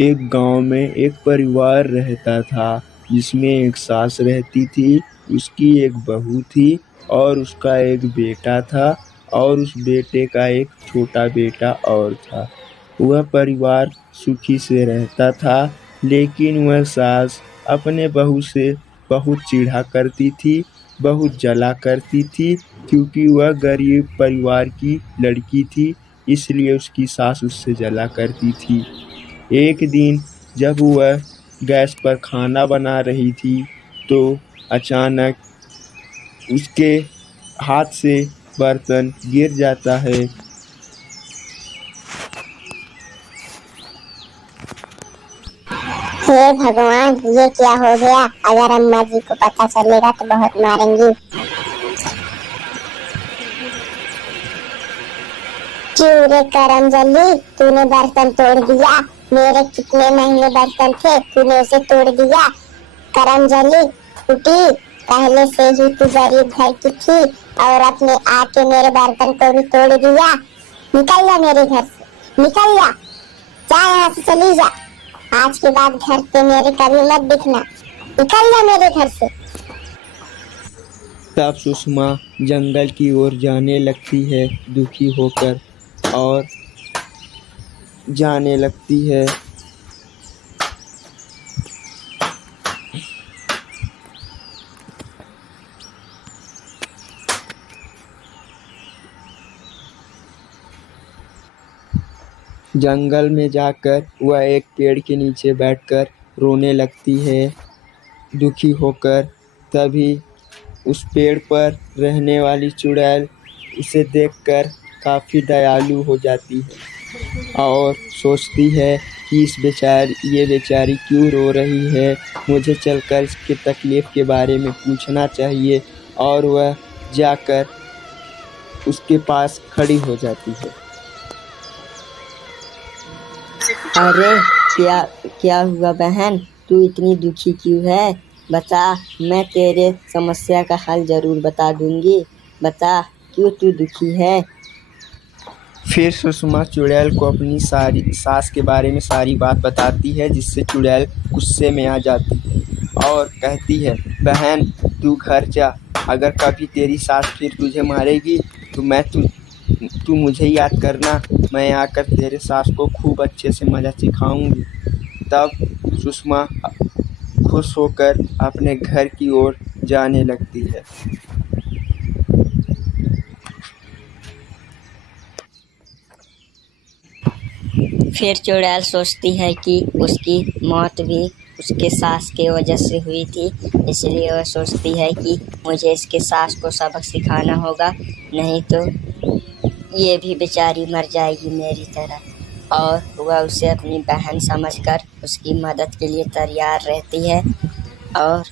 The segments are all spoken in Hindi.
एक गांव में एक परिवार रहता था जिसमें एक सास रहती थी, उसकी एक बहू थी और उसका एक बेटा था और उस बेटे का एक छोटा बेटा और था। वह परिवार सुखी से रहता था, लेकिन वह सास अपने बहू से बहुत चिढ़ा करती थी, बहुत जला करती थी क्योंकि वह गरीब परिवार की लड़की थी, इसलिए उसकी सास उससे जला करती थी। एक दिन जब वह गैस पर खाना बना रही थी, तो अचानक उसके हाथ से बर्तन गिर जाता है। हे भगवान, ये क्या हो गया? अगर अम्मा जी को पता चलेगा तो बहुत मारेंगी। क्यों रे करमजली, तूने बर्तन तोड़ दिया। मेरे कितने महंगे बर्तन थे, तूने उसे तोड़ दिया। करमजली उठी, पहले से ही तू गरीब घर की थी और अपने आके मेरे बर्तन को भी तोड़ दिया। निकल जा मेरे घर से, निकल जा, जा यहाँ से, चली जा। आज के बाद घर पे मेरे कभी मत दिखना, निकल जा मेरे घर से। तब सुषमा जंगल की ओर जाने लगती है दुखी होकर और जाने लगती है। जंगल में जाकर वह एक पेड़ के नीचे बैठकर रोने लगती है दुखी होकर। तभी उस पेड़ पर रहने वाली चुड़ैल उसे देखकर काफ़ी दयालु हो जाती है और सोचती है कि ये बेचारी क्यों रो रही है, मुझे चलकर इसकी तकलीफ़ के बारे में पूछना चाहिए। और वह जाकर उसके पास खड़ी हो जाती है। अरे क्या क्या हुआ बहन, तू इतनी दुखी क्यों है? बता, मैं तेरे समस्या का हल जरूर बता दूंगी। बता, क्यों तू दुखी है? फिर सुषमा चुड़ैल को अपनी सारी सास के बारे में सारी बात बताती है, जिससे चुड़ैल गुस्से में आ जाती है और कहती है, बहन तू घर जा, अगर कभी तेरी सास फिर तुझे मारेगी तो तू मुझे याद करना, मैं आकर तेरे सास को खूब अच्छे से मज़ा सिखाऊंगी। तब सुषमा खुश होकर अपने घर की ओर जाने लगती है। फिर चुड़ैल सोचती है कि उसकी मौत भी उसके सास के वजह से हुई थी, इसलिए वह सोचती है कि मुझे इसके सास को सबक सिखाना होगा, नहीं तो ये भी बेचारी मर जाएगी मेरी तरह। और वह उसे अपनी बहन समझकर उसकी मदद के लिए तैयार रहती है। और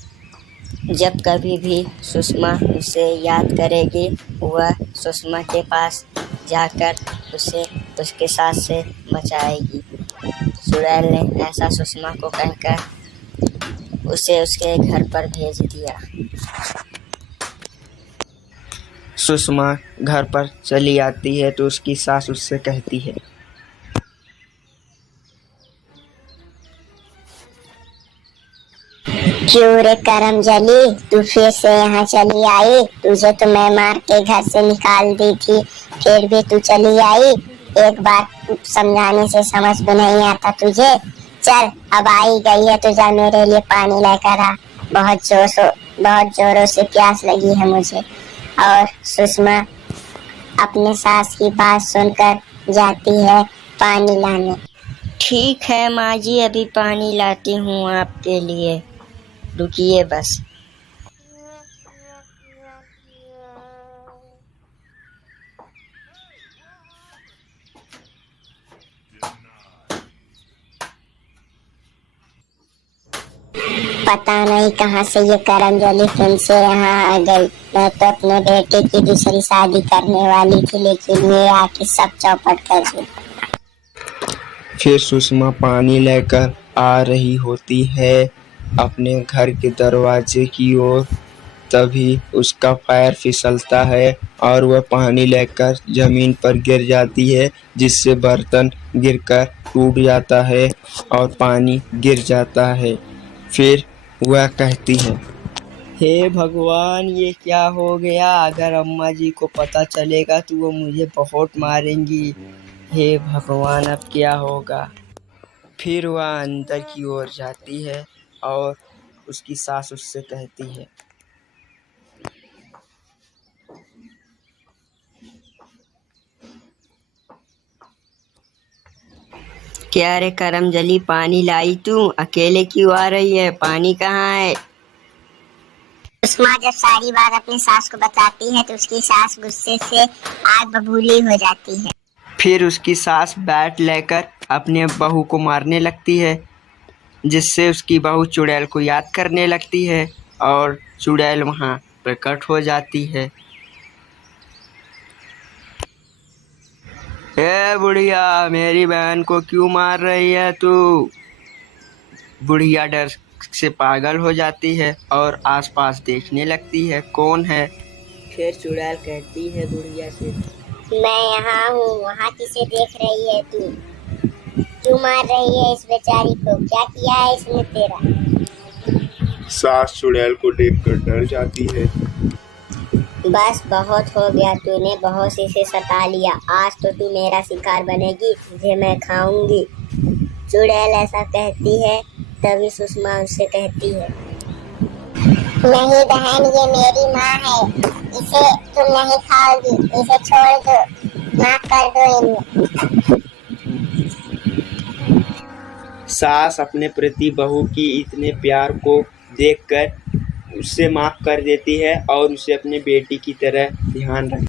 जब कभी भी सुषमा उसे याद करेगी, वह सुषमा के पास जाकर उसे उसके साथ से बचाएगी। चुड़ैल ने ऐसा सुषमा को कहकर उसे उसके घर पर भेज दिया। सुषमा घर पर चली आती है तो उसकी सास उससे कहती है, क्यों रे करमजली, तू फिर से यहाँ चली आई? तुझे तो मैं मार के घर से निकाल दी थी, फिर भी तू चली आई। एक बार समझाने से समझ में नहीं आता तुझे? चल, अब आई गई है तो जा मेरे लिए पानी लेकर आ, बहुत जोरों से प्यास लगी है मुझे। और सुषमा अपने सास की बात सुनकर जाती है पानी लाने। ठीक है माँ जी, अभी पानी लाती हूँ आपके लिए, रुकिए बस। पता नहीं कहाँ से ये करमजली फिर से यहाँ आ गई। मैं तो अपने बेटे की दूसरी शादी करने वाली थी, लेकिन ये आके सब चौपट कर दी। फिर सुषमा पानी लेकर आ रही होती है अपने घर के दरवाजे की ओर। तभी उसका पैर फिसलता है और वह पानी लेकर जमीन पर गिर जाती है, जिससे बर्तन गिरकर टूट जाता है और पानी गिर जाता है। फिर वह कहती है, हे भगवान, ये क्या हो गया? अगर अम्मा जी को पता चलेगा तो वो मुझे बहुत मारेंगी। हे भगवान, अब क्या होगा? फिर वह अंदर की ओर जाती है और उसकी सास उससे कहती है, क्या रे करमजली, पानी लाई तू? अकेले क्यों आ रही है? पानी कहाँ है? उस माँ जब सारी बात अपनी सास को बताती है तो उसकी सास गुस्से से आग बबूली हो जाती है। फिर उसकी सास बैट लेकर अपने बहू को मारने लगती है, जिससे उसकी बहू चुड़ैल को याद करने लगती है और चुड़ैल वहाँ प्रकट हो जाती है। ए बुढ़िया, मेरी बहन को क्यों मार रही है तू? बुढ़िया डर से पागल हो जाती है और आसपास देखने लगती है कौन है। फिर चुड़ैल कहती है बुढ़िया से, मैं यहाँ हूँ, वहाँ किसे देख रही है तू? क्यों मार रही है इस बेचारी को? क्या किया है इसने तेरा? सास चुड़ैल को देखकर डर जाती है। बस बहुत हो गया, तूने बहुत से सता लिया। आज तो तू मेरा शिकार बनेगी, तुझे मैं खाऊंगी। चुड़ैल ऐसा कहती है। तभी सुषमा उससे कहती है, नहीं बहन, ये मेरी माँ है, इसे तुम नहीं खाओगी, इसे छोड़ दो, माफ कर दो इन्हें। सास अपने प्रति बहू की इतने प्यार को देखकर उससे माफ कर देती है और उसे अपने बेटी की तरह ध्यान रखती है।